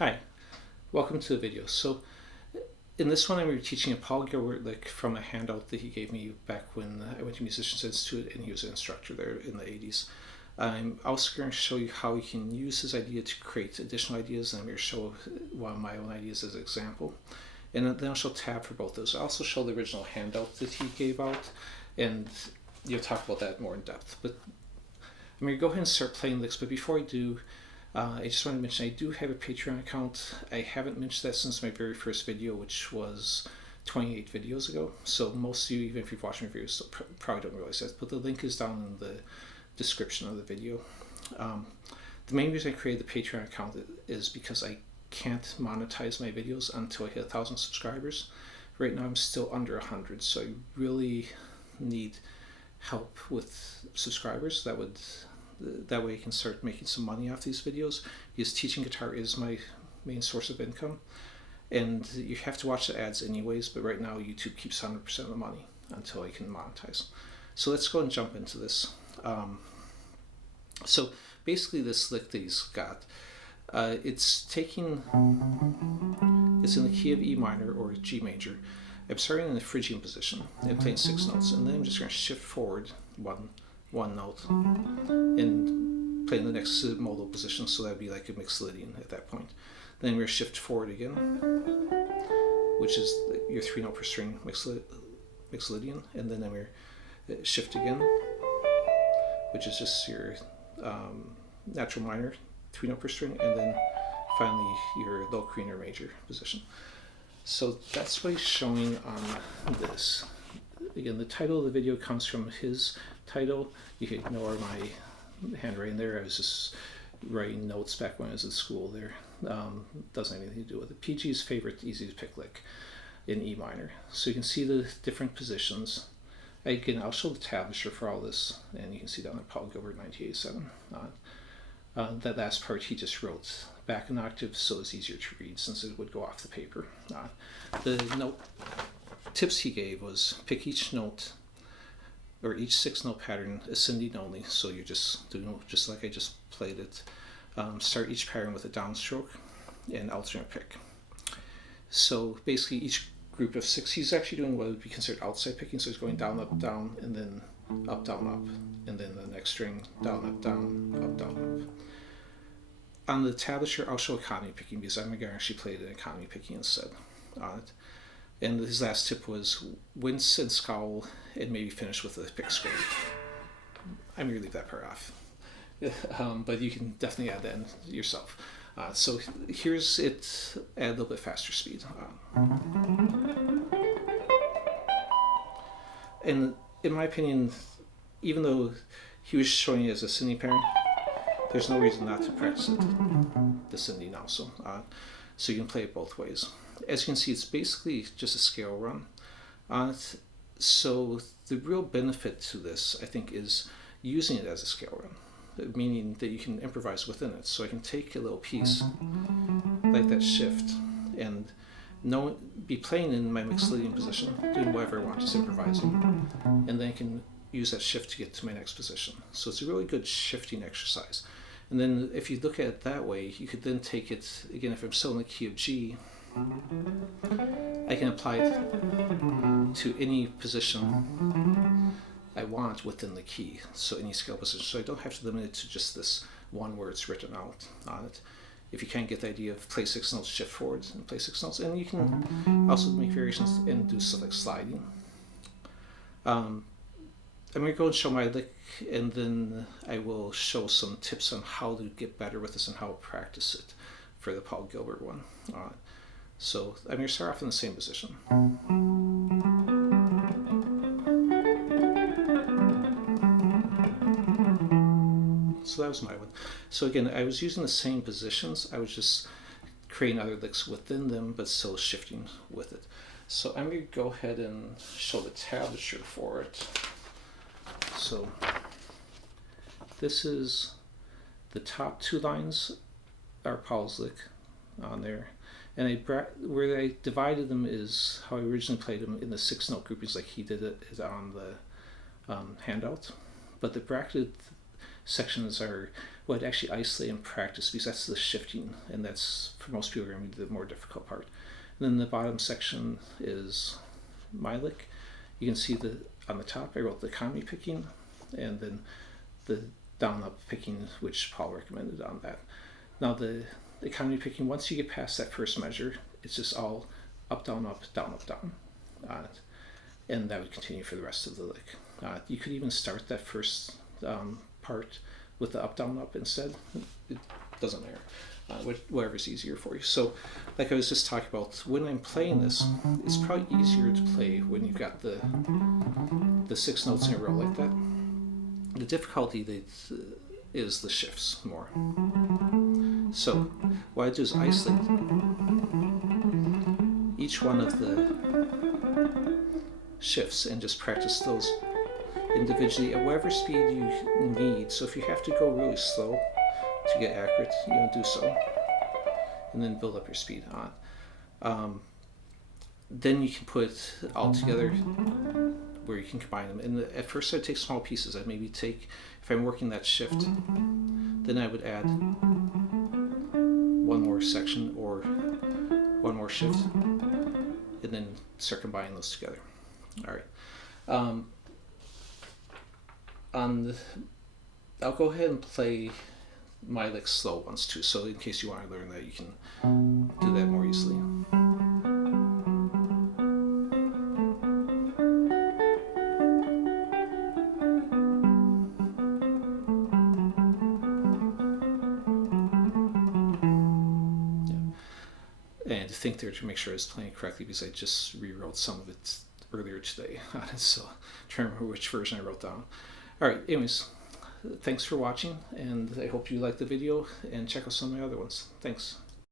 Hi, welcome to the video. So in this one I'm going to be teaching a Paul Gilbert lick from a handout that he gave me back when I went to Musicians Institute and he was an instructor there in the 80s. I'm also going to show you how you can use his idea to create additional ideas, and I'm going to show one of my own ideas as an example. And then I'll show tab for both those. I'll also show the original handout that he gave out, and you'll talk about that more in depth. But I'm going to go ahead and start playing licks, but before I do, I just want to mention I do have a Patreon account. I haven't mentioned that since my very first video, which was 28 videos ago. So most of you, even if you've watched my videos, still probably don't realize that. But the link is down in the description of the video. The main reason I created the Patreon account is because I can't monetize my videos until I hit 1,000 subscribers. Right now I'm still under 100, so I really need help with subscribers. That way I can start making some money off these videos, because teaching guitar is my main source of income, and you have to watch the ads anyways, but right now YouTube keeps 100% of the money until I can monetize. So let's go and jump into this. So basically this lick that he's got, it's in the key of E minor or G major. I'm starting in the Phrygian position and playing 6 notes, and then I'm just going to shift forward one note and play in the next modal position, so that would be like a Mixolydian at that point. Then we're shift forward again, which is your 3 note per string Mixolydian, and then we're shift again, which is just your natural minor 3 note per string, and then finally your low Korean or major position. So that's what he's showing on this. Again, the title of the video comes from his title. You can ignore my handwriting there. I was just writing notes back when I was at school there. Doesn't have anything to do with it. PG's favorite easy to pick lick in E minor. So you can see the different positions. Again, I'll show the tablature for all this, and you can see down in Paul Gilbert 1987. That last part he just wrote back an octave, so it's easier to read since it would go off the paper. The note tips he gave was pick each note or each 6-note pattern ascending only, so you're just doing just like I just played it. Start each pattern with a downstroke and alternate pick. So basically each group of 6, he's actually doing what would be considered outside picking, so he's going down, and then up, down, up, and then the next string down, up, down, up. On the tablature, I'll show economy picking because I'm going to actually play an economy picking instead on it. And his last tip was wince and scowl and maybe finish with a pick scrape. I'm going to leave that part off. But you can definitely add that in yourself. So here's it at a little bit faster speed. And in my opinion, even though he was showing it as a ascending pattern, there's no reason not to practice it descending also. So you can play it both ways. As you can see, it's basically just a scale run on it. So the real benefit to this, I think, is using it as a scale run, meaning that you can improvise within it. So I can take a little piece like that shift and be playing in my Mixolydian position, doing whatever I want, just improvising, and then I can use that shift to get to my next position. So it's a really good shifting exercise. And then if you look at it that way, you could then take it, again, if I'm still in the key of G, I can apply it to any position I want within the key, so any scale position. So I don't have to limit it to just this one where it's written out on it. If you can't get the idea of play 6 notes, shift forward and play 6 notes, and you can also make variations and do stuff like sliding. I'm going to go and show my lick, and then I will show some tips on how to get better with this and how to practice it for the Paul Gilbert one. So I'm going to start off in the same position. So that was my one. So again, I was using the same positions. I was just creating other licks within them, but still shifting with it. So I'm going to go ahead and show the tablature for it. So this is the top 2 lines are Paul's lick on there. And where I divided them is how I originally played them in the 6-note groupings, like he did it on the handout. But the bracketed sections are well, I'd actually isolate and practice, because that's the shifting, and that's, for most people, going to be the more difficult part. And then the bottom section is my lick. You can see on the top I wrote the economy picking, and then the down up picking, which Paul recommended on that. Now the economy picking, once you get past that first measure, it's just all up, down, up, down, up, down on it. And that would continue for the rest of the lick. You could even start that first part with the up, down, up instead. It doesn't matter, whatever's easier for you. So like I was just talking about, when I'm playing this, it's probably easier to play when you've got the 6 notes in a row like that. The difficulty is the shifts more. So what I do is isolate each one of the shifts and just practice those individually at whatever speed you need. So if you have to go really slow to get accurate, do so, and then build up your speed on. Then you can put it all together where you can combine them. And at first I'd take small pieces. I'd maybe take, if I'm working that shift, then I would add one more section or one more shift, and then start combining those together. All right. I'll go ahead and play my licks slow ones too, so in case you want to learn that, you can do that more easily. And to think there to make sure I was playing it correctly, because I just rewrote some of it earlier today, so trying to remember which version I wrote down. Alright, anyways, thanks for watching, and I hope you liked the video, and check out some of my other ones. Thanks.